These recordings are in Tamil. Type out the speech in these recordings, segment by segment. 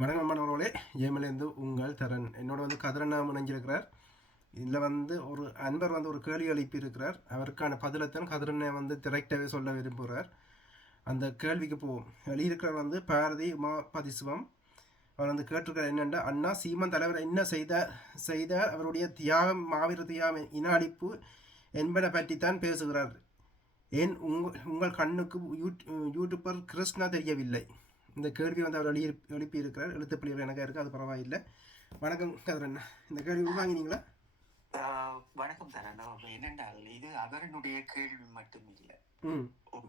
வணக்கம் மாணவர்களே ஏமிலேருந்து உங்கள் தரன் என்னோட வந்து கதிரண்ணா முனைஞ்சிருக்கிறார் இதில் வந்து ஒரு அன்பர் வந்து ஒரு கேள்வி எழுப்பியிருக்கிறார் அவருக்கான பதிலத்தன் கதிரண்ணை வந்து டிரெக்டாகவே சொல்ல விரும்புகிறார் அந்த கேள்விக்கு போவோம் எழுதியிருக்கிறவர் வந்து பாரதி உமா சிவம் அவர் வந்து கேட்டிருக்கிறார் என்னென்னா அண்ணா சீமன் தலைவர் என்ன செய்த செய்த அவருடைய தியாகம் மாவீர தியாகம் இன அழிப்பு என்பன பற்றித்தான் பேசுகிறார் ஏன் உங்கள் உங்கள் கண்ணுக்கு யூ யூடியூபர் கிருஷ்ணா தெரியவில்லை இந்த கேள்வி வந்து அவர் எழுதி எழுப்பி இருக்கிறார் எழுத்துப்பிள்ளைகள் எனக்கு இருக்குது அது பரவாயில்லை. வணக்கம் கதிரண்ணா இந்த கேள்வி உள்வாங்கினீங்களா? வணக்கம் தரன் என்னென்றால் இது அவரனுடைய கேள்வி மட்டும் இல்லை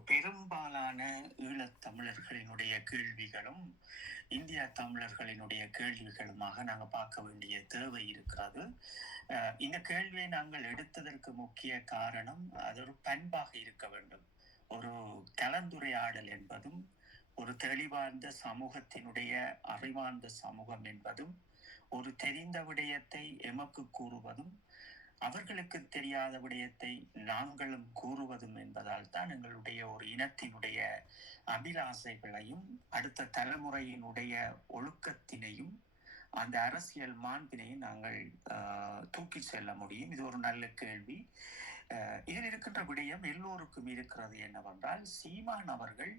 பெரும்பாலான ஈழத் தமிழர்களினுடைய கேள்விகளும் இந்திய தமிழர்களினுடைய கேள்விகளுமாக நாங்கள் பார்க்க வேண்டிய தேவை இருக்கிறது ஆஹ் இந்த கேள்வியை நாங்கள் எடுத்ததற்கு முக்கிய காரணம் அது ஒரு பண்பாக இருக்க வேண்டும். ஒரு கலந்துரையாடல் என்பதும் ஒரு தெளிவார்ந்த சமூகத்தினுடைய அறிவார்ந்த சமூகம் என்பதும் ஒரு தெரிந்த விடயத்தை எமக்கு கூறுவதும் அவர்களுக்கு தெரியாத விடயத்தை நாங்களும் கூறுவதும் என்பதால் தான் எங்களுடைய ஒரு இனத்தினுடைய அபிலாசைகளையும் அடுத்த தலைமுறையினுடைய ஒழுக்கத்தினையும் அந்த அரசியல் மாண்பினையும் நாங்கள் தூக்கி செல்ல முடியும். இது ஒரு நல்ல கேள்வி. இதில் இருக்கின்ற விடயம் எல்லோருக்கும் இருக்கிறது என்னவென்றால் சீமான் அவர்கள்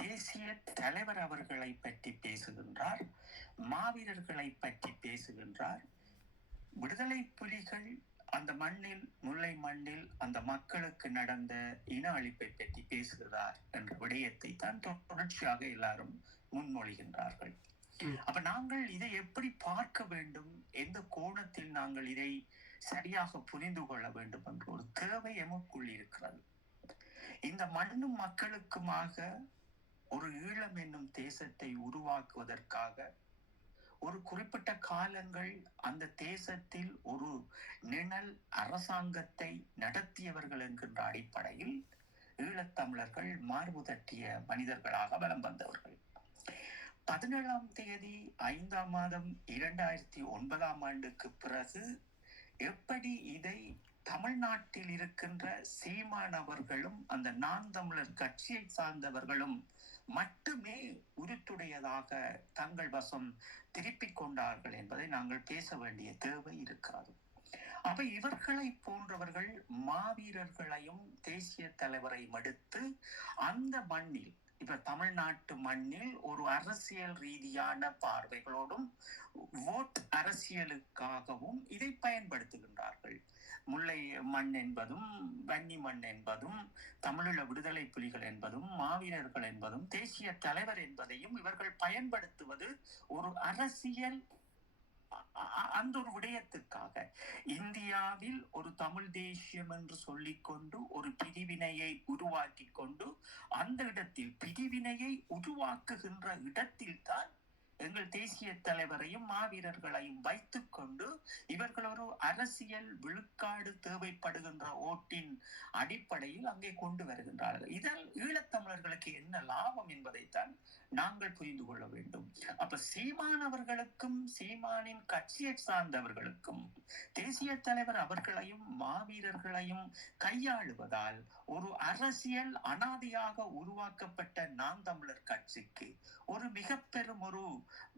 தேசிய தலைவர் அவர்களை பற்றி பேசுகின்றார் மாவீரர்களை பற்றி பேசுகின்றார். விடுதலை புலிகள் அந்த மண்ணில் முல்லை மண்ணில் அந்த மக்களுக்கு நடந்த இன அழிப்பை பற்றி பேசுகிறார் என்ற விடயத்தை தான் தொடர்ச்சியாக எல்லாரும் முன்மொழிகின்றார்கள். அப்ப நாங்கள் இதை எப்படி பார்க்க வேண்டும்? எந்த கோணத்தில் நாங்கள் இதை சரியாக புரிந்து கொள்ள வேண்டும் என்ற ஒரு தேவை எமக்குள் இருக்கிறது. இந்த மண்ணும் மக்களுக்குமாக ஒரு ஈழம் என்னும் தேசத்தை உருவாக்குவதற்காக ஒரு குறிப்பிட்ட காலங்கள் அந்த தேசத்தில் ஒரு நிழல் அரசாங்கத்தை நடத்தியவர்கள் என்கின்ற அடிப்படையில் ஈழத்தமிழர்கள் மார்பு தட்டிய மனிதர்களாக வலம் வந்தவர்கள். பதினேழாம் தேதி ஐந்தாம் மாதம் இரண்டாயிரத்தி ஒன்பதாம் ஆண்டுக்கு பிறகு எப்படி இதை தமிழ்நாட்டில் இருக்கின்ற சீமானவர்களும் அந்த நான் தமிழர் கட்சியை சார்ந்தவர்களும் மட்டுமே உருத்துடையதாக தங்கள் வசம் திருப்பிக் கொண்டார்கள் என்பதை நாங்கள் பேச வேண்டிய தேவை இருக்கிறது. அப்ப இவர்களை போன்றவர்கள் மாவீரர்களையும் தேசிய தலைவரையும் எடுத்து அந்த மண்ணில் இப்ப தமிழ்நாட்டு மண்ணில் ஒரு அரசியல் ரீதியான பார்வைகளோடும் ஓட் அரசியலுக்காகவும் இதை பயன்படுத்துகின்றார்கள். முல்லை மண் என்பதும் வன்னி மண் என்பதும் தமிழீழ விடுதலை புலிகள் என்பதும் மாவீரர்கள் என்பதும் தேசிய தலைவர் என்பதையும் இவர்கள் பயன்படுத்துவது ஒரு அரசியல் அந்த ஒரு விடயத்துக்காக. இந்தியாவில் ஒரு தமிழ் தேசியம் என்று சொல்லிக்கொண்டு ஒரு பிரிவினையை உருவாக்கி கொண்டு அந்த இடத்தில் பிரிவினையை உருவாக்குகின்ற இடத்தில் தான் எங்கள் தேசிய தலைவரையும் மாவீரர்களையும் வைத்துக்கொண்டு இவர்கள் ஒரு அரசியல் விழுக்காடு தேவைப்படுகின்ற ஓட்டின் அடிப்படையில் அங்கே கொண்டு வருகின்றார்கள். இதால் ஈழத்தமிழர்களுக்கு என்ன லாபம் என்பதைத்தான் நாங்கள் புரிந்து கொள்ள வேண்டும். அப்ப சீமானவர்களுக்கும் சீமானின் கட்சியை சார்ந்தவர்களுக்கும் தேசிய தலைவர் அவர்களையும் மாவீரர்களையும் கையாளுவதால் ஒரு அரசியல் அனாதியாக உருவாக்கப்பட்ட நாம் தமிழர் கட்சிக்கு ஒரு மிக பெரும் ஒரு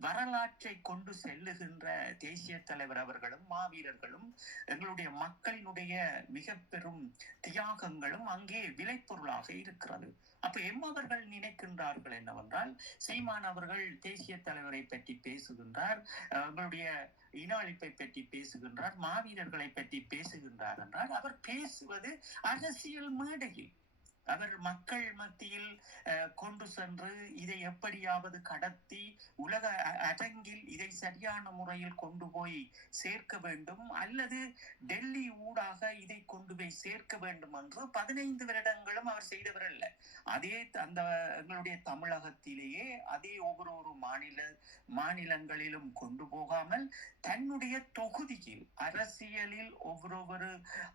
வரலாற்றை கொண்டு செல்லுகின்ற தேசிய தலைவர் அவர்களும் மாவீரர்களும் எங்களுடைய மக்களினுடைய மிக பெரும் தியாகங்களும் அங்கே விளைபொருளாக இருக்கிறது. அப்ப எம்மவர்கள் நினைக்கின்றார்கள் என்னவென்றால் சீமான் அவர்கள் தேசிய தலைவரை பற்றி பேசுகின்றார் எங்களுடைய இன அழிப்பை பற்றி பேசுகின்றார் மாவீரர்களை பற்றி பேசுகின்றார் என்றால் அவர் பேசுவது அரசியல் மேடையில். அவர் மக்கள் மத்தியில் கொண்டு சென்று இதை எப்படியாவது கடத்தி உலக அரங்கில் இதை சரியான முறையில் கொண்டு போய் சேர்க்க வேண்டும். அல்லது டெல்லி ஊடாக இதை கொண்டு போய் சேர்க்க வேண்டும் என்று பதினைந்து வருடங்களும் அவர் செய்தவர் அல்ல. அதே த- அந்த எங்களுடைய தமிழகத்திலேயே அதே ஒவ்வொரு ஒரு மாநில மாநிலங்களிலும் கொண்டு போகாமல் தன்னுடைய தொகுதியில் அரசியலில் ஒவ்வொரு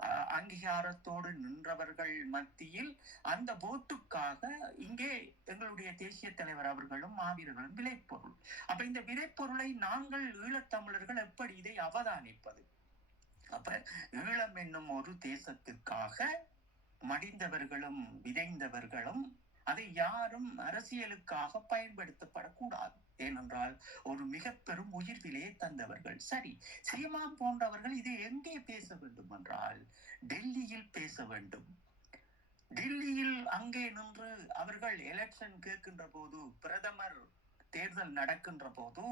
அஹ், அங்கீகாரத்தோடு நின்றவர்கள் மத்தியில் அந்த ஓட்டுக்காக இங்கே எங்களுடைய தேசிய தலைவர் அவர்களும் மாவீரர்களும் விளைபொருள். அப்ப இந்த விளைபொருளை நாங்கள் ஈழத்தமிழர்கள் எப்படி இதை அவதானிப்பது? அப்ப ஈழம் என்னும் ஒரு தேசத்திற்காக மடிந்தவர்களும் விதைந்தவர்களும் அதை யாரும் அரசியலுக்காக பயன்படுத்தப்படக்கூடாது. ஏனென்றால் ஒரு மிக பெரும் உயிர் விலையை தந்தவர்கள். சரி சீமா போன்றவர்கள் இதை எங்கே பேச வேண்டும் என்றால் டெல்லியில் பேச வேண்டும். டில்லியில் அங்கே நின்று அவர்கள் எலெக்ஷன் கேட்கின்ற போது பிரதமர் தேர்தல் நடக்கின்ற போது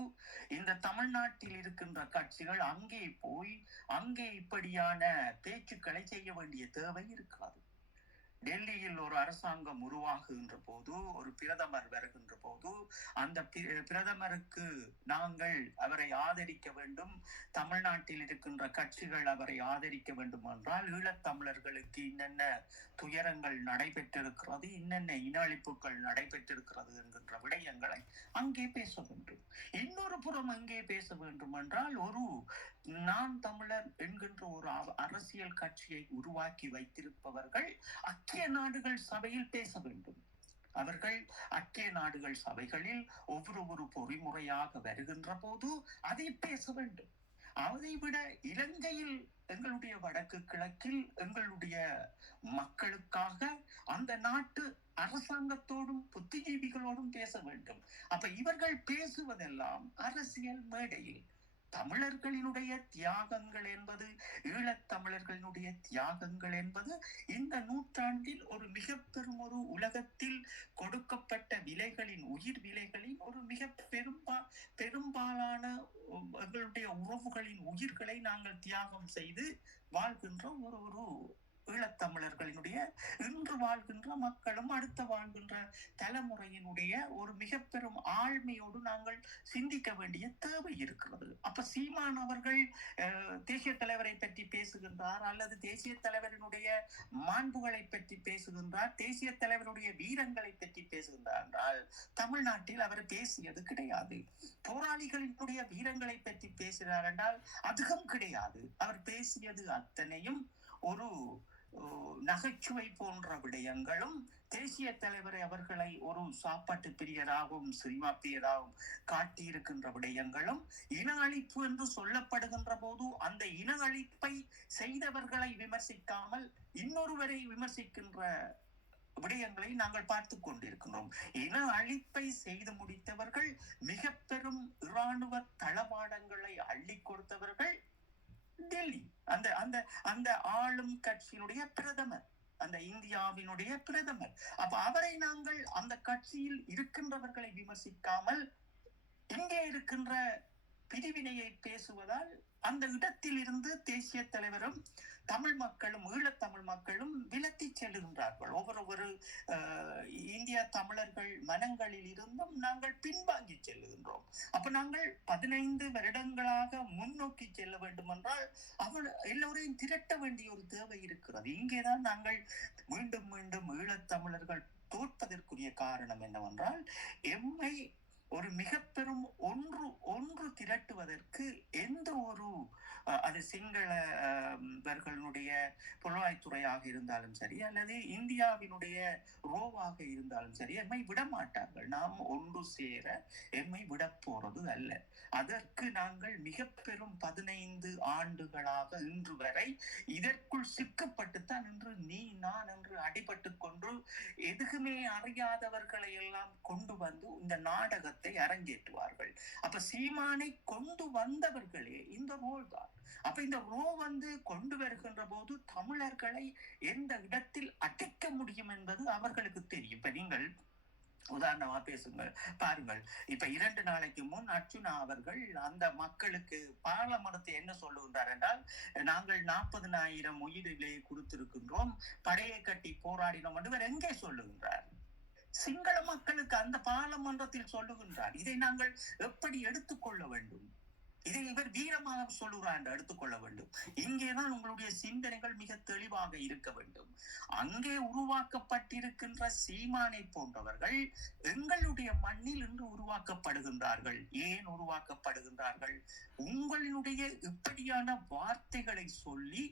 இந்த தமிழ்நாட்டில் இருக்கின்ற கட்சிகள் அங்கே போய் அங்கே இப்படியான பேச்சுக்களை செய்ய வேண்டிய தேவை இருக்கிறது டெல்லியில் ஒரு அரசாங்கம் உருவாகுகின்ற போது ஒரு பிரதமர் வருகின்ற போது அந்த பிரதமருக்கு நாங்கள் அவரை ஆதரிக்க வேண்டும். தமிழ்நாட்டில் இருக்கின்ற கட்சிகள் அவரை ஆதரிக்க வேண்டும் என்றால் ஈழத்தமிழர்களுக்கு என்னென்ன துயரங்கள் நடைபெற்றிருக்கிறது என்னென்ன இன அழிப்புகள் நடைபெற்றிருக்கிறது என்கின்ற விடயங்களை அங்கே பேச வேண்டும். இன்னொரு புறம் அங்கே பேச வேண்டும் என்றால் ஒரு நான் தமிழர் என்கின்ற ஒரு அரசியல் கட்சியை உருவாக்கி வைத்திருப்பவர்கள் அக்கிய நாடுகள் சபையில் பேச வேண்டும். அவர்கள் அக்கிய நாடுகள் சபைகளில் ஒவ்வொரு ஒரு பொறிமுறையாக வருகின்ற போது அதை பேச வேண்டும். அதை விட இலங்கையில் எங்களுடைய வடக்கு கிழக்கில் எங்களுடைய மக்களுக்காக அந்த நாட்டு அரசாங்கத்தோடும் புத்திஜீவிகளோடும் பேச வேண்டும். அப்ப இவர்கள் பேசுவதெல்லாம் அரசியல் மேடையில். தமிழர்களினுடைய தியாகங்கள் என்பது ஈழத்தமிழர்களினுடைய தியாகங்கள் என்பது இந்த நூற்றாண்டில் ஒரு மிக பெரும் ஒரு உலகத்தில் கொடுக்கப்பட்ட விலைகளின் உயிர் விலைகளின் ஒரு மிக பெரும்பா பெரும்பாலான எங்களுடைய உறவுகளின் உயிர்களை நாங்கள் தியாகம் செய்து வாழ்கின்ற ஒரு ஒரு ஈழத்தமிழர்களினுடைய இன்று வாழ்கின்ற மக்களும் அடுத்த வாழ்கின்ற தலைமுறையினுடைய ஒரு மிக பெரும் ஆழ்மையோடு நாங்கள் சிந்திக்க வேண்டிய தேவை இருக்கிறது. அப்ப சீமான் அவர்கள் தேசிய தலைவரை பற்றி பேசுகின்றார் அல்லது தேசிய தலைவரினுடைய மாண்புகளை பற்றி பேசுகின்றார் தேசிய தலைவருடைய வீரங்களை பற்றி பேசுகின்றார் என்றால் தமிழ்நாட்டில் அவர் பேசியது கிடையாது. போராளிகளினுடைய வீரங்களை பற்றி பேசுகிறார் என்றால் அதுவும் கிடையாது. அவர் பேசியது அத்தனையும் ஒரு நகைச்சுவை போன்ற விடயங்களும் தேசிய தலைவரை அவர்களை ஒரு சாப்பாட்டு பிரியராகவும் சினிமா பிரியராகவும் காட்டியிருக்கின்ற விடயங்களும் இன அழிப்பு என்று சொல்லப்படுகின்ற போது அந்த இன அழிப்பை செய்தவர்களை விமர்சிக்காமல் இன்னொருவரை விமர்சிக்கின்ற விடயங்களை நாங்கள் பார்த்து கொண்டிருக்கிறோம் இன அழிப்பை செய்து முடித்தவர்கள் மிக பெரும் இராணுவ தளவாடங்களை அள்ளி கொடுத்தவர்கள் டெல்லி. அந்த அந்த அந்த ஆளும் கட்சியினுடைய பிரதமர். அந்த இந்தியாவினுடைய பிரதமர். அப்ப அவரை நாங்கள் அந்த கட்சியில் இருக்கின்றவர்களை விமர்சிக்காமல் இங்கே இருக்கின்ற பிரிவினையை பேசுவதால் அந்த இடத்தில் இருந்து தேசிய தலைவரும் தமிழ் மக்களும் ஈழத்தமிழ் மக்களும் விலத்தி செல்லுகின்றார்கள் ஒவ்வொரு ஒரு இந்திய தமிழர்கள் மனங்களில் இருந்தும் நாங்கள் பின்வாங்கி செல்லுகின்றோம் அப்ப நாங்கள் பதினைந்து வருடங்களாக முன்னோக்கி செல்ல வேண்டும் என்றால் அவள் எல்லோரையும் திரட்ட வேண்டிய ஒரு தேவை இருக்கிறது. இங்கேதான் நாங்கள் மீண்டும் மீண்டும் ஈழத்தமிழர்கள் தோற்பதற்குரிய காரணம் என்னவென்றால் எம்மை ஒரு மிக பெரும் ஒன்று ஒன்று திரட்டுவதற்கு எந்த ஒரு அது சிங்களவர்களுடைய புலனாய்த்துறையாக இருந்தாலும் சரி அல்லது இந்தியாவினுடைய ரோவாக இருந்தாலும் சரி எம்மை விடமாட்டார்கள். நாம் ஒன்று சேர எம்மை விட போறது அல்ல. அதற்கு நாங்கள் மிக பெரும் பதினைந்து ஆண்டுகளாக இன்று வரை இதற்குள் சிக்கப்பட்டுத்தான் இன்று நீ நான் என்று அடிபட்டு கொண்டு எதுக்குமே அறியாதவர்களை எல்லாம் கொண்டு வந்து இந்த நாடகத்தை அரங்கேற்றுவார்கள். அப்ப சீமானை கொண்டு வந்தவர்களே இந்த ரோல் தான் அப்ப இந்த ரோ வந்து கொண்டு வருகின்ற போது தமிழர்களை எந்த இடத்தில் அடைக்க முடியும் என்பது அவர்களுக்கு தெரியும். இப்ப நீங்கள் உதாரணமா பேசுங்கள். பாருங்கள். இப்ப இரண்டு நாளைக்கு முன் அர்ஜுனா அவர்கள் அந்த மக்களுக்கு பாராளுமன்றத்தை என்ன சொல்லுகின்றார் என்றால் நாங்கள் நாற்பதினாயிரம் உயிரிலே கொடுத்திருக்கின்றோம். படையை கட்டி போராடினோம் என்று எங்கே சொல்லுகின்றார்? சிங்கள மக்களுக்கு அந்த பாராளுமன்றத்தில் சொல்லுகின்றார். இதை நாங்கள் எப்படி எடுத்துக்கொள்ள வேண்டும்? இதை இவர் வீரமாக சொல்லுகிறார் என்று எடுத்துக்கொள்ள வேண்டும். இங்கேதான் உங்களுடைய சிந்தனைகள் மிக தெளிவாக இருக்க வேண்டும். அங்கே உருவாக்கப்பட்டிருக்கின்ற சீமானை போன்றவர்கள் எங்களுடைய மண்ணில் இன்று உருவாக்கப்படுகின்றார்கள். ஏன் உருவாக்கப்படுகின்றார்கள்? உங்களுடைய இப்படியான வார்த்தைகளை சொல்லி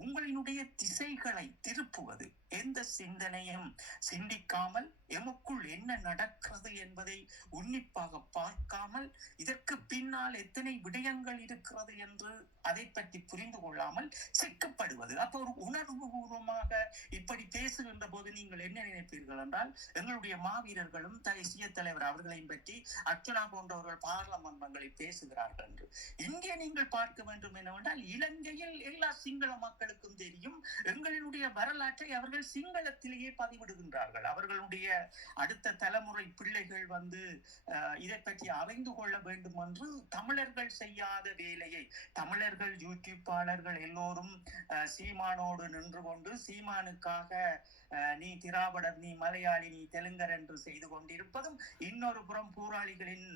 உங்களினுடைய திசைகளை திருப்புவது எந்த சிந்தனையும் சிந்திக்காமல் எமக்குள் என்ன நடக்கிறது என்பதை உன்னிப்பாக பார்க்காமல் இதற்கு பின்னால் எத்தனை விடயங்கள் இருக்கிறது என்று அதை பற்றி புரிந்து கொள்ளாமல் சிக்கப்படுவது. அப்போ ஒரு உணர்வு பூர்வமாக இப்படி பேசுகின்ற போது நீங்கள் என்ன நினைப்பீர்கள் என்றால் எங்களுடைய மாவீரர்களும் தேசிய தலைவர் அவர்களையும் பற்றி அர்ச்சனா போன்றவர்கள் பார்லமன்றங்களில் பேசுகிறார்கள் என்று. இங்கே நீங்கள் பார்க்க வேண்டும் என்னவென்றால் இலங்கையில் எல்லா சிங்கள மக்கள் மக்களுக்கும் தெரியும். எங்களினுடைய வரலாற்றை அவர்கள் சிங்களத்திலேயே பதிவிடுகின்றார்கள். அவர்களுடைய அடுத்த தலைமுறை பிள்ளைகள் வந்து இதை பற்றி அறிந்து கொள்ள வேண்டும் என்று தமிழர்கள் செய்யாத வேலையை தமிழர்கள் யூடியூப்பாளர்கள் எல்லோரும் சீமானோடு நின்று கொண்டு சீமானுக்காக நீ திராவிடர் நீ மலையாளி நீ தெலுங்கர் என்று செய்து கொண்டிருப்பதும் இன்னொரு புறம் போராளிகளின்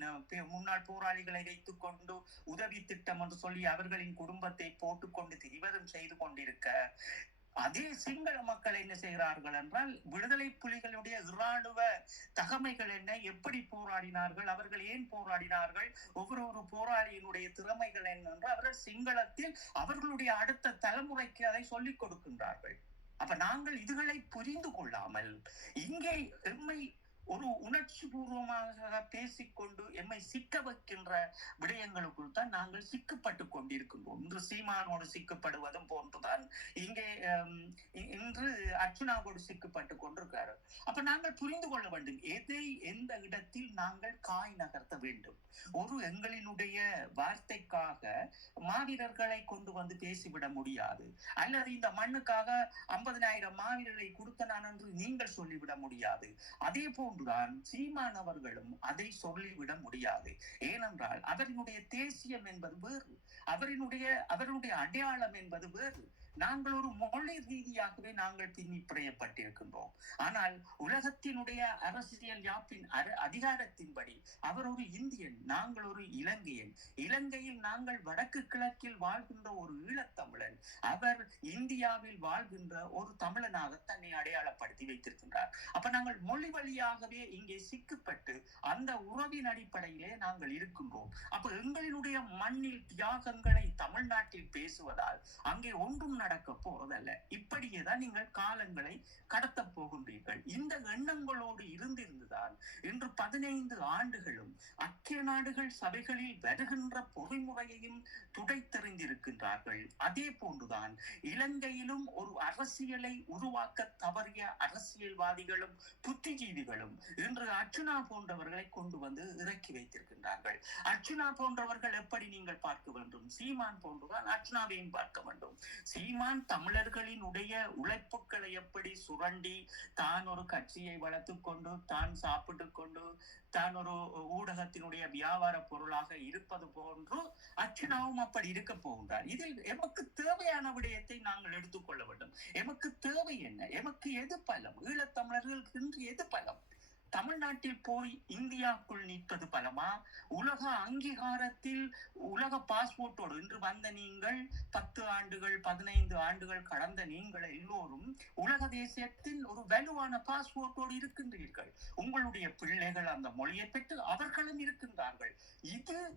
முன்னாள் போராளிகளை வைத்துக் கொண்டு உதவி திட்டம் என்று சொல்லி அவர்களின் குடும்பத்தை போட்டுக்கொண்டு திரிவதும் செய்து கொண்டிருக்க. அதே சிங்கள மக்கள் என்ன செய்கிறார்கள் என்றால் விடுதலை புலிகளுடைய இராணுவ தகமைகள் என்ன எப்படி போராடினார்கள் அவர்கள் ஏன் போராடினார்கள் ஒவ்வொரு ஒரு போராளியினுடைய திறமைகள் என்ன என்று அவர்கள் சிங்களத்தில் அவர்களுடைய அடுத்த தலைமுறைக்கு அதை சொல்லிக் கொடுக்கின்றார்கள். அப்ப நாங்கள் இதுகளை புரிந்து கொள்ளாமல் இங்கே எம்மை ஒரு உணர்ச்சி பூர்வமாக பேசிக்கொண்டு எம்மை சிக்க வைக்கின்ற விடயங்களுக்குள் தான் நாங்கள் சிக்கப்பட்டு கொண்டிருக்கின்றோம். இன்று சீமானோடு சிக்கப்படுவதும் போன்றுதான். இங்கே இன்று அர்ச்சுனாவோடு சிக்கப்பட்டு கொண்டிருக்கிறார். அப்ப நாங்கள் புரிந்து கொள்ள வேண்டும் எதை எந்த இடத்தில் நாங்கள் காய் நகர்த்த வேண்டும்? ஒரு எங்களினுடைய வார்த்தைக்காக மாவீரர்களை கொண்டு வந்து பேசிவிட முடியாது. அல்லது இந்த மண்ணுக்காக ஐம்பதனாயிரம் மாவீரர்களை கொடுத்த நான் என்று நீங்கள் சொல்லிவிட முடியாது. அதே போன்றுதான் சீமான் அவர்களும் அதை சொல்லிவிட முடியாது. ஏனென்றால் அவரினுடைய தேசியம் என்பது வேறு அவரினுடைய அவருடைய அடையாளம் என்பது வேறு. நாங்கள் ஒரு மொழி ரீதியாகவே நாங்கள் பின்னி பிணையப்பட்டிருக்கின்றோம் ஆனால் உலகத்தினுடைய அரசியல் யாப்பின் அதிகாரத்தின்படி அவர் ஒரு இந்தியன் நாங்கள் ஒரு இலங்கையன். இலங்கையில் நாங்கள் வடக்கு கிழக்கில் வாழ்கின்ற ஒரு ஈழத்தமிழன். அவர் இந்தியாவில் வாழ்கின்ற ஒரு தமிழனாக தன்னை அடையாளப்படுத்தி வைத்திருக்கின்றார். அப்ப நாங்கள் மொழி வழியாகவே இங்கே சிக்கப்பட்டு அந்த உறவின் அடிப்படையிலே நாங்கள் இருக்கின்றோம். அப்ப எங்களினுடைய மண்ணில் தியாகங்களை தமிழ்நாட்டில் பேசுவதால் அங்கே ஒன்றும் நடக்க போறதல்ல. இப்படியே தான் நீங்கள் காலங்களை கடத்த போகின்றீர்கள். இந்த எண்ணங்களோடு இருந்திருந்ததால் இன்று பதினைந்து ஆண்டுகளும் ஐக்கிய நாடுகள் சபைகளில் வருகின்ற பொறிமுறையையும் துடைத்தெறிந்திருக்கின்றார்கள். அதே போன்றுதான் இலங்கையிலும் ஒரு அரசியலை உருவாக்க தவறிய அரசியல்வாதிகளும் புத்திஜீவிகளும் இன்று அர்ச்சுனா போன்றவர்களை கொண்டு வந்து இறக்கி வைத்திருக்கின்றார்கள். அர்ச்சுனா போன்றவர்கள் எப்படி நீங்கள் பார்க்க வேண்டும்? சீமான் போன்றுதான் அர்ச்சுனாவையும் பார்க்க வேண்டும். சீமான் தமிழர்களின் உடைய உழைப்புகளை எப்படி சுரண்டி தான் ஒரு கட்சியை வளர்த்துக் கொண்டு தான் சாப்பிட்டுக் கொண்டு தான் ஒரு ஊடகத்தினுடைய வியாபார பொருளாக இருப்பது போன்று அர்ச்சனாவும் அப்படி இருக்க போகின்றார். இதில் எமக்கு தேவையான விடயத்தை நாங்கள் எடுத்துக்கொள்ள வேண்டும். எமக்கு தேவை என்ன? எமக்கு எது பலம்? ஈழத்தமிழர்களுக்கு இன்று எது பலம்? தமிழ்நாட்டில் போய் இந்தியாவுக்குள் நிற்பது பலமா? உலக அங்கீகாரத்தில் உலக பாஸ்போர்ட்டோடு இன்று வந்த நீங்கள் பத்து ஆண்டுகள் பதினைந்து ஆண்டுகள் கடந்த நீங்கள் எல்லோரும் உலக தேசியத்தின் ஒரு வலுவான பாஸ்போர்ட்டோடு இருக்கின்றீர்கள். உங்களுடைய பிள்ளைகள் அந்த மொழியை பெற்று அவர்களும் இருக்கின்றார்கள். இது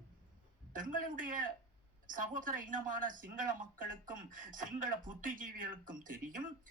எங்களுடைய சகோதர இனமான சிங்கள மக்களுக்கும் சிங்கள புத்திஜீவிகளுக்கும் தெரியும்.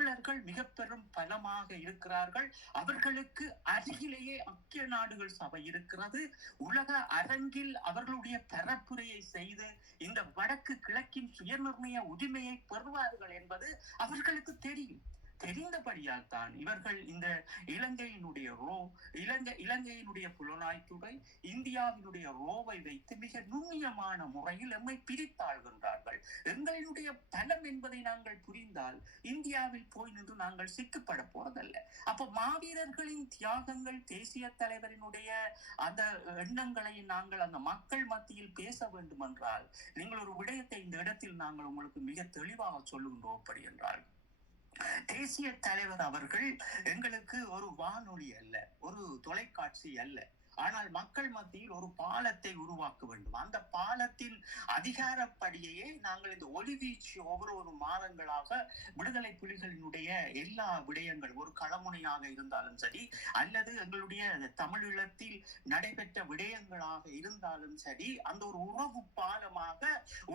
தமிழர்கள் மிக பெரும் பலமாக இருக்கிறார்கள். அவர்களுக்கு அருகிலேயே ஐக்கிய நாடுகள் சபை இருக்கிறது. உலக அரங்கில் அவர்களுடைய பரப்புரையை செய்து இந்த வடக்கு கிழக்கின் சுயநிர்ணய உரிமையை பெறுவார்கள் என்பது அவர்களுக்கு தெரியும். தெரிந்தபடியால்தான் இவர்கள் இந்த இலங்கையினுடைய ரோ இலங்கை இலங்கையினுடைய புலனாய்த்துறை இந்தியாவினுடைய ரோவை வைத்து மிக நுண்ணியமான முறையில் எம்மை பிரித்தாள்கின்றார்கள். எங்களினுடைய பலம் என்பதை நாங்கள் புரிந்தால் இந்தியாவில் போய் நின்று நாங்கள் சிக்கப்பட போறதல்ல. அப்ப மாவீரர்களின் தியாகங்கள் தேசிய தலைவரினுடைய அந்த எண்ணங்களை நாங்கள் அந்த மக்கள் மத்தியில் பேச வேண்டும் என்றால் நீங்கள் ஒரு விடயத்தை இந்த இடத்தில் நாங்கள் உங்களுக்கு மிக தெளிவாக சொல்லுகின்றோம் அப்படி என்றால் தேசிய தலைவர் அவர்கள் எங்களுக்கு ஒரு வானொலி அல்ல ஒரு தொலைக்காட்சி அல்ல. ஆனால் மக்கள் மத்தியில் ஒரு பாலத்தை உருவாக்க வேண்டும். அந்த பாலத்தின் அதிகாரப்படியையே நாங்கள் இந்த ஒளிவீச்சு ஒவ்வொரு ஒரு மாதங்களாக விடுதலை புலிகளினுடைய எல்லா விடயங்கள் ஒரு களமுனையாக இருந்தாலும் சரி அல்லது எங்களுடைய தமிழீழத்தில் நடைபெற்ற விடயங்களாக இருந்தாலும் சரி அந்த ஒரு உறவு பாலமாக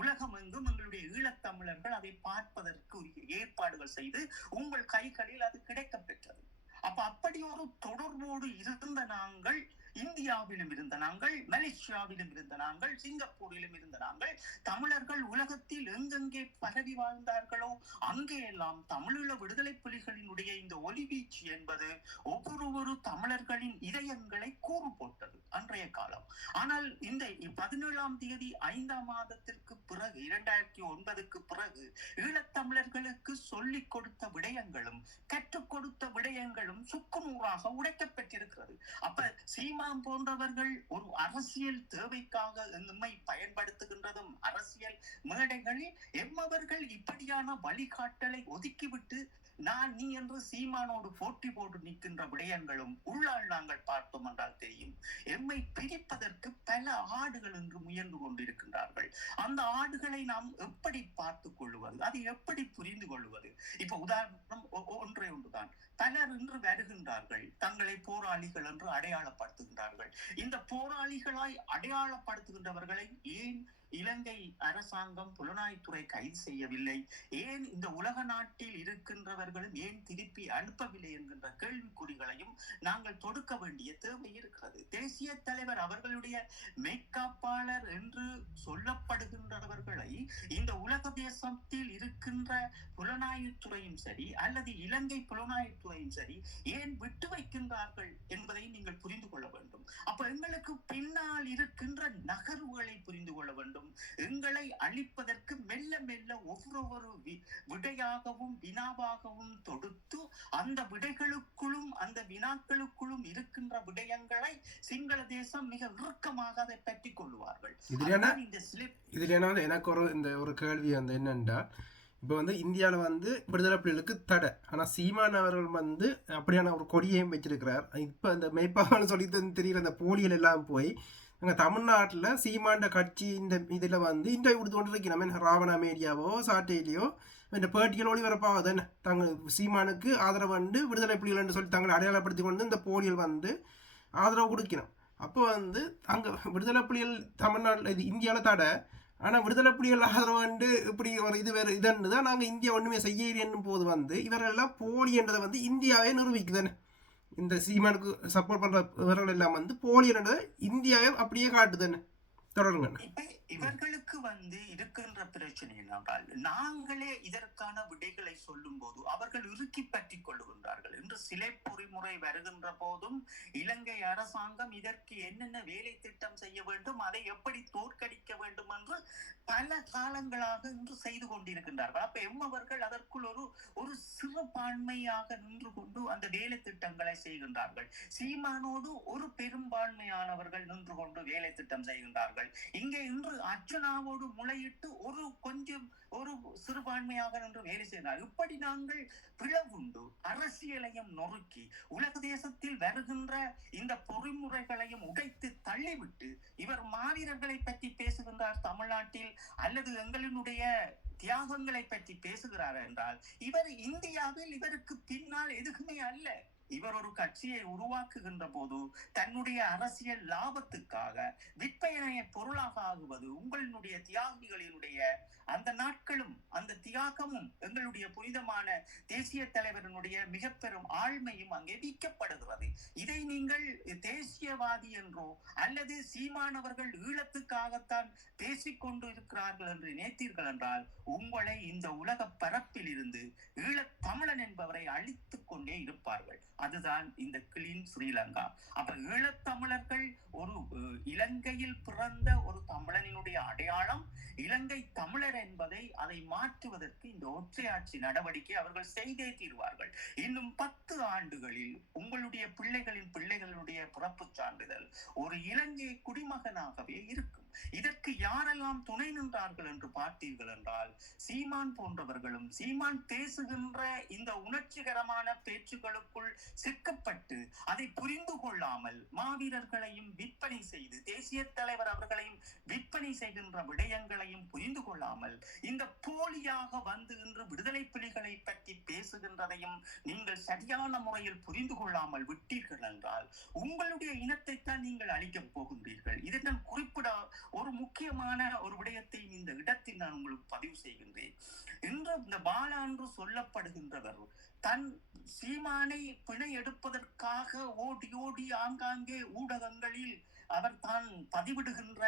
உலகம் எங்கும் எங்களுடைய ஈழத்தமிழர்கள் அதை பார்ப்பதற்கு ஏற்பாடுகள் செய்து உங்கள் கைகளில் அது கிடைக்கப்பெற்றது. அப்ப அப்படி ஒரு தொடர்போடு இருந்த நாங்கள் இந்தியாவிலும் இருந்த நாங்கள் மலேசியாவிலும் இருந்த நாங்கள் சிங்கப்பூரிலும் இருந்த நாங்கள் தமிழர்கள் உலகத்தில் எங்கெங்கே பரவி வாழ்ந்தார்களோ அங்கே எல்லாம் தமிழீழ விடுதலை புலிகளினுடைய இந்த ஒளிவீச்சு என்பது ஒவ்வொரு தமிழர்களின் இதயங்களை கூறு போட்டது அன்றைய காலம். ஆனால் இந்த பதினேழாம் தேதி ஐந்தாம் மாதத்திற்கு பிறகு இரண்டாயிரத்தி ஒன்பதுக்கு பிறகு ஈழத்தமிழர்களுக்கு சொல்லிக் கொடுத்த விடயங்களும் கற்றுக் கொடுத்த விடயங்களும் சுக்குநூறாக உடைக்கப்பட்டிருக்கிறது. அப்ப சீமான் போன்றவர்கள் ஒரு அரசியல் தேவைக்காக நம்மை பயன்படுத்துகின்றதும் அரசியல் மேடைகளில் எம்மவர்கள் இப்படியான வழிகாட்டலை ஒதுக்கிவிட்டு நான் நீ என்று சீமானோடு போட்டி போட்டு நிற்கின்ற விடயங்களும் உள்ளால் நாங்கள் பார்த்தோம் என்றால் தெரியும். எம்மை பிரிப்பதற்கு பல ஆடுகள் என்று முயன்று கொண்டிருக்கின்றார்கள். அந்த ஆடுகளை நாம் எப்படி பார்த்து கொள்வது? அதை எப்படி புரிந்து கொள்வது? இப்ப உதாரணம் ஒ- ஒன்றே ஒன்றுதான். பலர் இன்று வருகின்றார்கள் தங்களை போராளிகள் என்று அடையாளப்படுத்துகின்றார்கள். இந்த போராளிகளாய் அடையாளப்படுத்துகின்றவர்களை ஏன் இலங்கை அரசாங்கம் புலனாய்த்துறை கைது செய்யவில்லை? ஏன் இந்த உலக நாட்டில் இருக்கின்றவர்களும் ஏன் திருப்பி அனுப்பவில்லை என்கின்ற கேள்விக்குறிகளையும் நாங்கள் தொடுக்க வேண்டிய தேவை இருக்கிறது. தேசிய தலைவர் அவர்களுடைய மெய்காப்பாளர் என்று சொல்லப்படுகின்றவர்களை இந்த உலக தேசத்தில் இருக்கின்ற புலனாய்வுத்துறையும் சரி அல்லது இலங்கை புலனாய்வுத்துறையும் சரி ஏன் விட்டு வைக்கின்றார்கள் என்பதை நீங்கள் புரிந்து கொள்ள வேண்டும். அப்ப எங்களுக்கு பின்னால் இருக்கின்ற நகர்வுகளை புரிந்து கொள்ள வேண்டும். எங்களை அழிப்பதற்கு மெல்ல மெல்ல ஒவ்வொரு விடையாகவும் வினாவாகவும் தொடுத்து அந்த விடைகளுக்குள்ளும் அந்த வினாக்களுக்குள்ளும் இருக்கின்ற விடயங்களை சிங்கள தேசம் மிக இறுக்கமாக அதை பற்றி கொள்வார்கள் இதுல எனக்கு ஒரு இந்த ஒரு கேள்வி வந்து என்னென்னா இப்போ வந்து இந்தியாவில் வந்து விடுதலை புலிகளுக்கு தடை. ஆனால் சீமான் அவர்கள் வந்து அப்படியான ஒரு கொடியையும் வச்சிருக்கிறார். இப்போ இந்த மெய்ப்பாவான்னு சொல்லி தெ- அந்த போலியல் எல்லாம் போய் அங்கே தமிழ்நாட்டில் சீமாண்ட கட்சி இந்த இதில் வந்து இந்த கொடுத்து கொண்டு இருக்கிறோம் என்ன ராவணா மீடியாவோ சாட்டையிலையோ இந்த பேட்டிகள் ஒளிபரப்பாகுது தானே தங்கள் சீமானுக்கு ஆதரவு வந்து விடுதலை புலிகள் என்று சொல்லி தங்களை அடையாளப்படுத்தி கொண்டு இந்த போலியல் வந்து ஆதரவு கொடுக்கணும் அப்போ வந்து அங்கே விடுதலை புலிகள் தமிழ்நாட்டில் இது இந்தியாவில் தடை. ஆனால் விடுதலை புலிகள் ஆதரவு வந்து இப்படி ஒரு இது வேறு இதுன்னு தான் நாங்கள் இந்தியா ஒன்றுமே செய்யறேன்னும் போது வந்து இவரெல்லாம் போலி என்றதை வந்து இந்தியாவே நிரூபிக்குதானே இந்த சீமானுக்கு சப்போர்ட் பண்ணுற இவர்கள் எல்லாம் வந்து போலி என்றதை இந்தியாவே அப்படியே காட்டுதானே தொடருங்க இவர்களுக்கு வந்து இருக்கின்ற பிரச்சனை என்னவென்றால் நாங்களே இதற்கான விடைகளை சொல்லும் போது அவர்கள் இறுக்கி பற்றி கொள்ளுகின்றார்கள் என்று சிலை பொறிமுறை வருகின்ற போதும் இலங்கை அரசாங்கம் இதற்கு என்னென்ன வேலை திட்டம் செய்ய வேண்டும் அதை எப்படி தோற்கடிக்க வேண்டும் என்று பல காலங்களாக இன்று செய்து கொண்டிருக்கின்றார்கள். அப்ப எம்மவர்கள் அதற்குள் ஒரு ஒரு சிறுபான்மையாக நின்று கொண்டு அந்த வேலை திட்டங்களை செய்கின்றார்கள். சீமானோடு ஒரு பெரும்பான்மையானவர்கள் நின்று கொண்டு வேலை திட்டம் செய்கின்றார்கள். இங்கே இன்று அர்ச்சனாவோடு முளையிட்டு ஒரு கொஞ்சம் ஒரு சிறுபான்மையாக நின்று வேலை செய்தார். இப்படி நாங்கள் பிளவுண்டு அரசியலையும் நொறுக்கி உலக தேசத்தில் வருகின்ற இந்த பொறிமுறைகளையும் உடைத்து தள்ளிவிட்டு இவர் மாவீரர்களை பற்றி பேசுகின்றார் தமிழ்நாட்டில் அல்லது எங்களினுடைய தியாகங்களை பற்றி பேசுகிறார் என்றால் இவர் இந்தியாவில் இவருக்கு பின்னால் எதுவுமே அல்ல. இவர் ஒரு கட்சியை உருவாக்குகின்ற போது தன்னுடைய அரசியல் லாபத்துக்காக விற்பனையை பொருளாக ஆகுவது உங்களினுடைய தியாகிகளினுடைய அந்த நாட்களும் அந்த தியாகமும் எங்களுடைய புனிதமான தேசிய தலைவரனுடைய மிக பெரும் ஆழ்மையும் அங்கே விற்கப்படுகிறது இதை நீங்கள் தேசியவாதி என்றோ அல்லது சீமானவர்கள் ஈழத்துக்காகத்தான் பேசிக்கொண்டு இருக்கிறார்கள் என்று நினைத்தீர்கள் என்றால் உங்களை இந்த உலக பரப்பில் இருந்து ஈழத் தமிழன் என்பவரை அழித்துக் கொண்டே இருப்பார்கள். அதுதான் இந்த கிளீன் ஸ்ரீலங்கா. அப்ப ஈழத்தமிழர்கள் ஒரு இலங்கையில் பிறந்த ஒரு தமிழனினுடைய அடையாளம் இலங்கை தமிழர் என்பதை அதை மாற்றுவதற்கு இந்த ஒற்றையாட்சி நடவடிக்கை அவர்கள் செய்தே தீர்வார்கள். இன்னும் பத்து ஆண்டுகளில் உங்களுடைய பிள்ளைகளின் பிள்ளைகளுடைய பிறப்பு சான்றிதழ் ஒரு இலங்கை குடிமகனாகவே இருக்கும். இதற்கு யாரெல்லாம் துணை நின்றார்கள் என்று பார்த்தீர்கள் என்றால் சீமான் போன்றவர்களும் சீமான் பேசுகின்ற இந்த உணர்ச்சிகரமான பேச்சுகளுக்குள் சிக்கப்பட்டு அதை புரிந்து கொள்ளாமல் மாவீரர்களையும் விற்பனை செய்து தேசிய தலைவர் அவர்களையும் விற்பனை செய்கின்ற விடயங்களையும் புரிந்து கொள்ளாமல் இந்த போலியாக வந்து இன்று விடுதலை புலிகளை பற்றி பேசுகின்றதையும் நீங்கள் சரியான முறையில் புரிந்து கொள்ளாமல் விட்டீர்கள் என்றால் உங்களுடைய இனத்தை தான் நீங்கள் அழிக்கப் போகின்றீர்கள். இதை நான் குறிப்பிட ஒரு முக்கியமான ஒரு விடயத்தை இந்த இடத்தில் நான் உங்களுக்கு பதிவு செய்கின்றேன். இன்று இந்த பாலா என்று சொல்லப்படுகின்றவர் தன் சீமானை பிணை எடுப்பதற்காக ஓடி ஓடி ஆங்காங்கே ஊடகங்களில் அவர் தான் பதிவிடுகின்ற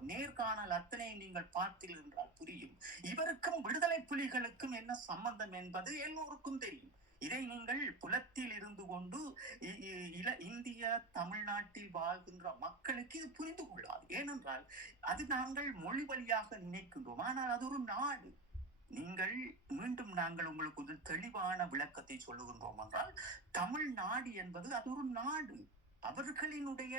நேர்காணல் அத்தனை நீங்கள் பார்த்தீர்கள் என்றால் புரியும். இவருக்கும் விடுதலை புலிகளுக்கும் என்ன சம்பந்தம் என்பது எல்லோருக்கும் தெரியும். இதை நீங்கள் புலத்தில் இருந்து கொண்டு இ- இல இந்திய தமிழ்நாட்டில் வாழ்கின்ற மக்களுக்கு இது புரிந்து கொள்ளாது. ஏனென்றால் அது நாங்கள் மொழி வழியாக நினைக்கின்றோம். ஆனால் அது ஒரு நாடு. நீங்கள் மீண்டும் நாங்கள் உங்களுக்கு ஒரு தெளிவான விளக்கத்தை சொல்லுகின்றோம் என்றால் தமிழ்நாடு என்பது அது ஒரு நாடு. அவர்களினுடைய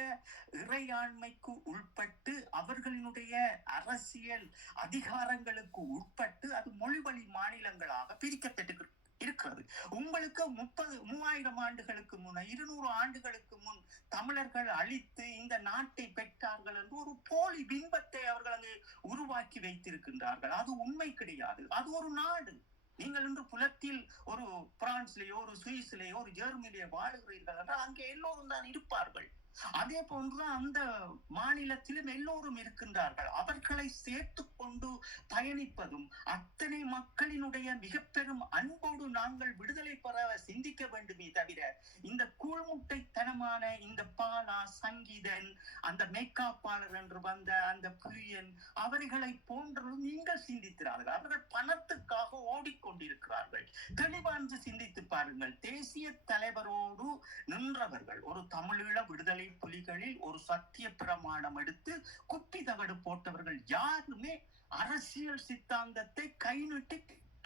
இறையாண்மைக்கு உட்பட்டு அவர்களினுடைய அரசியல் அதிகாரங்களுக்கு உட்பட்டு அது மொழிவழி மாநிலங்களாக பிரிக்கப்பட்டிருக்கிறது. இருக்கிறது. உங்களுக்கு முப்பது மூவாயிரம் ஆண்டுகளுக்கு முன் இருநூறு ஆண்டுகளுக்கு முன் தமிழர்கள் அழித்து இந்த நாட்டை பெற்றார்கள் என்று ஒரு போலி பிம்பத்தை அவர்கள் அங்கு உருவாக்கி வைத்திருக்கின்றார்கள். அது உண்மை கிடையாது. அது ஒரு நாடு. நீங்கள் இன்று புலத்தில் ஒரு பிரான்ஸ்லேயோ ஒரு சுவிஸ்லேயோ ஒரு ஜெர்மனிலேயோ வாழுகிறீர்கள் என்றால் அங்கே எல்லோரும் தான் இருப்பார்கள். அதே போன்று அந்த மாநிலத்திலும் எல்லோரும் இருக்கின்றார்கள். அவர்களை சேர்த்து கொண்டு பயணிப்பதும் அத்தனை மக்களினுடைய மிக பெரும் அன்போடு நாங்கள் விடுதலை பெற சிந்திக்க வேண்டுமே தவிர இந்த கூழ்முட்டைத்தனமான இந்த பாலா சங்கீதன் அந்த மேக்காப்பாளர் என்று வந்த அந்த பிரியன் அவர்களை போன்று நீங்கள் சிந்திக்கிறார்கள் அவர்கள் பணத்துக்காக ஓடிக்கொண்டிருக்கிறார்கள். தெளிவான்று சிந்தித்து பாருங்கள். தேசிய தலைவரோடு நின்றவர்கள் ஒரு தமிழீழ விடுதலை புலிகளில் ஒரு சத்திய பிரமாணம் எடுத்து குப்பி தகடு போட்டவர்கள் யாருமே அரசியல் சித்தாந்தத்தை கை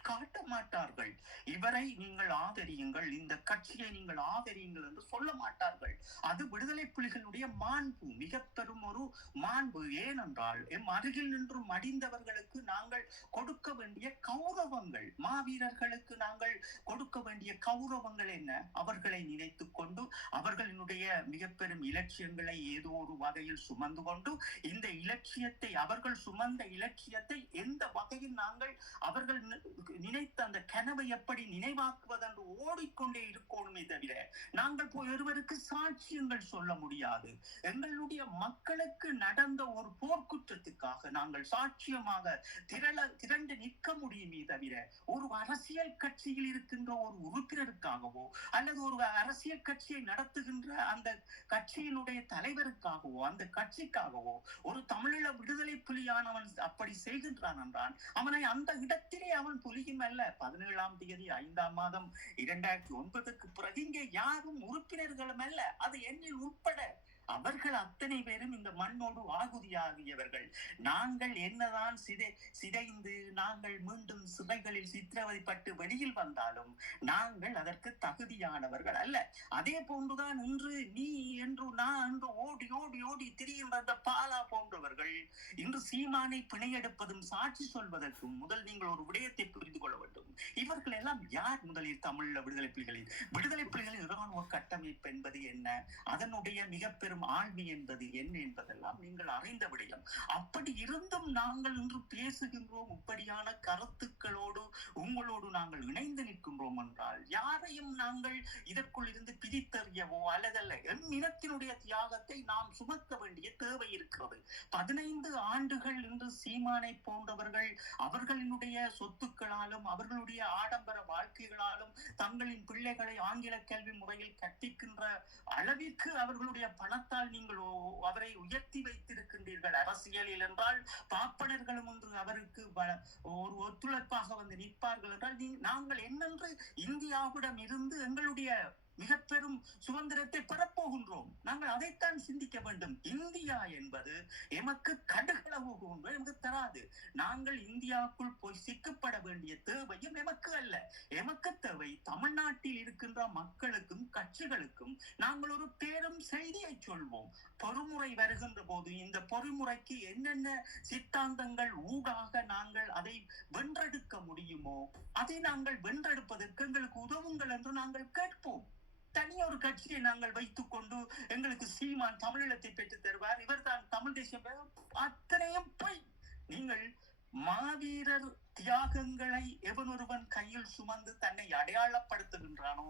காட்ட மாட்டார்கள். இவரை நீங்கள் ஆதரியுங்கள். இந்த கட்சியை நீங்கள் ஆதரியுங்கள் என்று சொல்ல மாட்டார்கள். அது விடுதலை புலிகளுடைய மாண்பு மிக பெரும் ஒரு மாண்பு. ஏனென்றால் எம் அருகில் நின்று மடிந்தவர்களுக்கு நாங்கள் கொடுக்க வேண்டிய கௌரவங்கள் மாவீரர்களுக்கு நாங்கள் கொடுக்க வேண்டிய கௌரவங்கள் என்ன? அவர்களை நினைத்துக் கொண்டு அவர்களினுடைய மிக பெரும் இலட்சியங்களை ஏதோ ஒரு வகையில் சுமந்து கொண்டு இந்த இலட்சியத்தை அவர்கள் சுமந்த இலட்சியத்தை எந்த வகையில் நாங்கள் அவர்கள் நினைத்த அந்த கனவை எப்படி நினைவாக்குவதென்று ஓடிக்கொண்டே இருக்கணுமே தவிர நாங்கள் போய் ஒருவருக்கு சாட்சியங்கள் சொல்ல முடியாது. எங்களுடைய மக்களுக்கு நடந்த ஒரு போர்க்குற்றத்துக்காக நாங்கள் சாட்சியமாக திரள திரண்டு நிற்க முடியுமே தவிர ஒரு அரசியல் கட்சியில் இருக்கின்ற ஒரு உறுப்பினருக்காகவோ அல்லது ஒரு அரசியல் கட்சியை நடத்துகின்ற அந்த கட்சியினுடைய தலைவருக்காகவோ அந்த கட்சிக்காகவோ ஒரு தமிழீழ விடுதலை புலியானவன் அப்படி செய்கின்றான் என்றான் அவனை அந்த இடத்திலே அவன் புலி புலியும் அல்ல. பதினேழாம் தேதி ஐந்தாம் மாதம் இரண்டாயிரத்தி ஒன்பதுக்கு பிறகு இங்கே யாரும் உறுப்பினர்களும் அல்ல. அது என்னில் உட்பட அவர்கள் அத்தனை பேரும் இந்த மண்ணோடு ஆகுதியாகியவர்கள். நாங்கள் என்னதான் சிதை சிதைந்து நாங்கள் மீண்டும் சிறைகளில் சித்திரவதைப்பட்டு வெளியில் வந்தாலும் நாங்கள் அதற்கு தகுதியானவர்கள் அல்ல. அதே போன்றுதான் இன்று நீ என்று நான் என்று ஓடி ஓடி ஓடி திரிகின்ற அந்த பாலா போன்றவர்கள் இன்று சீமானை பிணையெடுப்பதும் சாட்சி சொல்வதற்கும் முதல் நீங்கள் ஒரு விடயத்தை புரிந்து கொள்ள வேண்டும். இவர்கள் எல்லாம் யார் முதலில் தமிழ்ல விடுதலை புலிகளில்? விடுதலை புலிகளின் இராணுவ கட்டமைப்பு என்பது என்ன? அதனுடைய மிக பெரும் ஆழ்வி என்பது என்ன என்பதெல்லாம் நீங்கள் அறிந்த விடயம். அப்படி இருந்தும் நாங்கள் இன்று பேசுகின்றோம். இப்படியான கருத்துக்கள் மக்களோடு உங்களோடு நாங்கள் இணைந்து நிற்கின்றோம் என்றால் யாரையும் நாங்கள் இதற்குள் இருந்து பிரித்தறியவோ அல்லதல்ல என் இனத்தினுடைய தியாகத்தை நாம் சுமக்க வேண்டிய தேவை இருக்கிறது. பதினைந்து ஆண்டுகள் இன்று சீமானை போன்றவர்கள் அவர்களினுடைய சொத்துக்களாலும் அவர்களுடைய ஆடம்பர வாழ்க்கைகளாலும் தங்களின் பிள்ளைகளை ஆங்கில கல்வி முறையில் கற்பிக்கின்ற அளவிற்கு அவர்களுடைய பணத்தால் நீங்கள் ஓ- அவரை உயர்த்தி வைத்திருக்கின்றீர்கள். அரசியலில் என்றால் பாப்பனர்களும் ஒன்று அவருக்கு வ- ஒரு ஒத்துழைப்பாக வந்து நிற்பார்கள். என்றால் நீ- நாங்கள் என்னென்று இந்தியாவிடம் இருந்து எங்களுடைய மிக பெரும் சுதந்திரத்தை பெறப்போகின்றோம். நாங்கள் அதைத்தான் சிந்திக்க வேண்டும். இந்தியா என்பது எமக்கு கடுகளவு எமக்கு தராது. நாங்கள் இந்தியாவுக்குள் போய் சிக்கப்பட வேண்டிய தேவையும் எமக்கு அல்ல. எமக்கு தேவை தமிழ்நாட்டில் இருக்கின்ற மக்களுக்கும் கட்சிகளுக்கும் நாங்கள் ஒரு பேரும் செய்தியை சொல்வோம். பொறுமுறை வருகின்ற போது இந்த பொறுமுறைக்கு என்னென்ன சித்தாந்தங்கள் ஊடாக நாங்கள் அதை வென்றெடுக்க முடியுமோ அதை நாங்கள் வென்றெடுப்பதற்கு எங்களுக்கு உதவுங்கள் என்று நாங்கள் கேட்போம். தனி ஒரு கட்சியை நாங்கள் வைத்துக் கொண்டு எங்களுக்கு சீமான் தமிழீழத்தை பெற்று தருவார். இவர் தான் தமிழ் தேசியம் அத்தனையும் பொய் நீங்கள் மாவீரர் தியாகங்களை எவன் ஒருவன் கையில் சுமந்து தன்னை அடையாளப்படுத்துகின்றானோ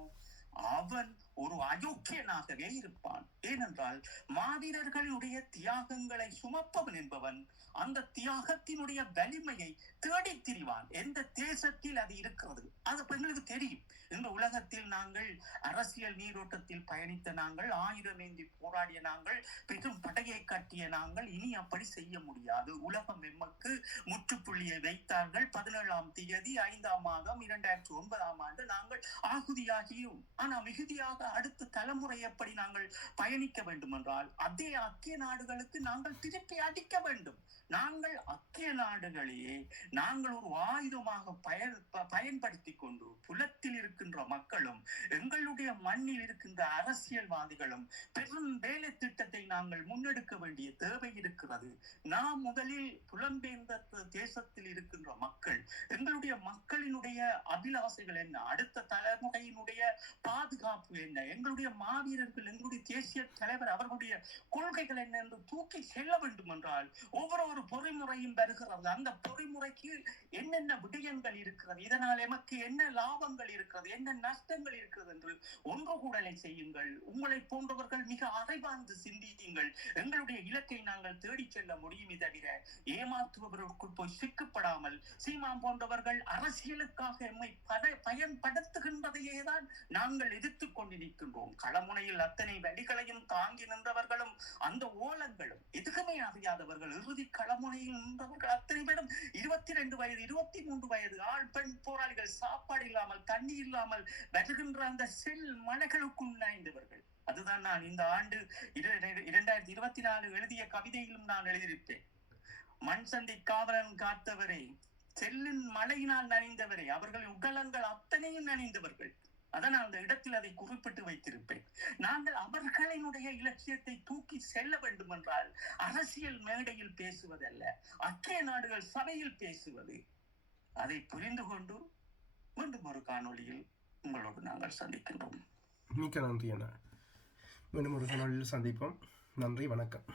அவன் ஒரு அயோக்கியனாகவே இருப்பான். ஏனென்றால் மாவீரர்களுடைய தியாகங்களை சுமப்பவன் என்பவன் அந்த தியாகத்தினுடைய வலிமையை தேடித் திரிவான். எந்த தேசத்தில் அது இருக்கிறது? அது எங்களுக்கு தெரியும். இந்த உலகத்தில் நாங்கள் அரசியல் நீரோட்டத்தில் பயணித்த நாங்கள் ஆயுதம் ஏந்தி போராடிய நாங்கள் பெரும் படையை கட்டிய நாங்கள் இனி அப்படி செய்ய முடியாது. உலகம் எம்மக்கு முற்றுப்புள்ளியை வைத்தார்கள். பதினேழாம் தேதி ஐந்தாம் மாதம் இரண்டாயிரத்தி ஒன்பதாம் ஆண்டு நாங்கள் ஆகுதியாகியும். ஆனா மிகுதியாக அடுத்த தலைமுறை எப்படி நாங்கள் பயணிக்க வேண்டும் என்றால் அதே அக்கிய நாடுகளுக்கு நாங்கள் திருப்பி அடிக்க வேண்டும். நாங்கள் அக்கிய நாடுகளையே நாங்கள் ஒரு ஆயுதமாக பயன் பயன்படுத்தி கொண்டு புலத்தில் இருக்கின்ற மக்களும் எங்களுடைய மண்ணில் இருக்கின்ற அரசியல்வாதிகளும் பெரும் வேலை திட்டத்தை நாங்கள் முன்னெடுக்க வேண்டிய தேவை இருக்கிறது. நாம் முதலில் புலம்பெயர்ந்த தேசத்தில் இருக்கின்ற மக்கள் எங்களுடைய மக்களினுடைய அபிலாசைகள் என்ன? அடுத்த தலைமுறையினுடைய பாதுகாப்பு என்ன? எங்களுடைய மாவீரர்கள் எங்களுடைய தேசிய தலைவர் அவர்களுடைய கொள்கைகள் என்ன? என்று தூக்கி செல்ல வேண்டும் என்றால் ஒவ்வொரு ஒரு பொறிமுறையும் வருகிறது. அந்த பொறிமுறைக்கு என்னென்ன விடயங்கள் இருக்கிறது? இதனால் எமக்கு என்ன லாபங்கள் இருக்கிறது? என்ன நஷ்டங்கள் இருக்கிறது என்று ஒன்று கூடலை செய்யுங்கள். உங்களை போன்றவர்கள் மிக அரைவார்ந்து சிந்தியுங்கள். எங்களுடைய இலக்கை நாங்கள் தேடிச் செல்ல முடியுமே தவிர ஏமாற்றுபவர்களுக்குள் போய் சிக்கப்படாமல் சீமான் போன்றவர்கள் அரசியலுக்காக எம்மை பத பயன்படுத்துகின்றதையே தான் நாங்கள் எதிர்த்து கொண்டு நிற்கின்றோம் களமுனையில் அத்தனை வழிகளையும் தாங்கி நின்றவர்களும் அந்த ஓலங்களும் எதுக்குமே அறியாதவர்கள் இறுதி களமுனையில் நின்றவர்கள் அத்தனை பேரும் இருபத்தி ரெண்டு வயது இருபத்தி மூன்று வயது ஆண் பெண் போராளிகள் சாப்பாடு இல்லாமல் தண்ணி இல்லாமல் வருகின்ற அந்த செல் மலைகளுக்குள் நாய்ந்தவர்கள் அதுதான் நான் இந்த ஆண்டு இரண்டாயிரத்தி இருபத்தி நாலு எழுதிய கவிதையிலும் நான் எழுதியிருப்பேன். மண் சந்தி காவலன் காத்தவரே செல்லின் மழையினால் நனைந்தவரே அவர்களின் உடலங்கள் அத்தனையும் நனைந்தவர்கள். அதனால் அந்த இடத்தில் அதை குறிப்பிட்டு வைத்திருப்பேன். நாங்கள் அவர்களினுடைய இலட்சியத்தை தூக்கி செல்ல வேண்டும் என்றால் அரசியல் மேடையில் பேசுவதல்ல அக்கிய நாடுகள் சபையில் பேசுவது. அதை புரிந்து கொண்டு மீண்டும் ஒரு காணொளியில் உங்களோடு நாங்கள் சந்திக்கின்றோம். மிக்க நன்றி அண்ணா. மீண்டும் ஒரு காணொலியில் சந்திப்போம். நன்றி வணக்கம்.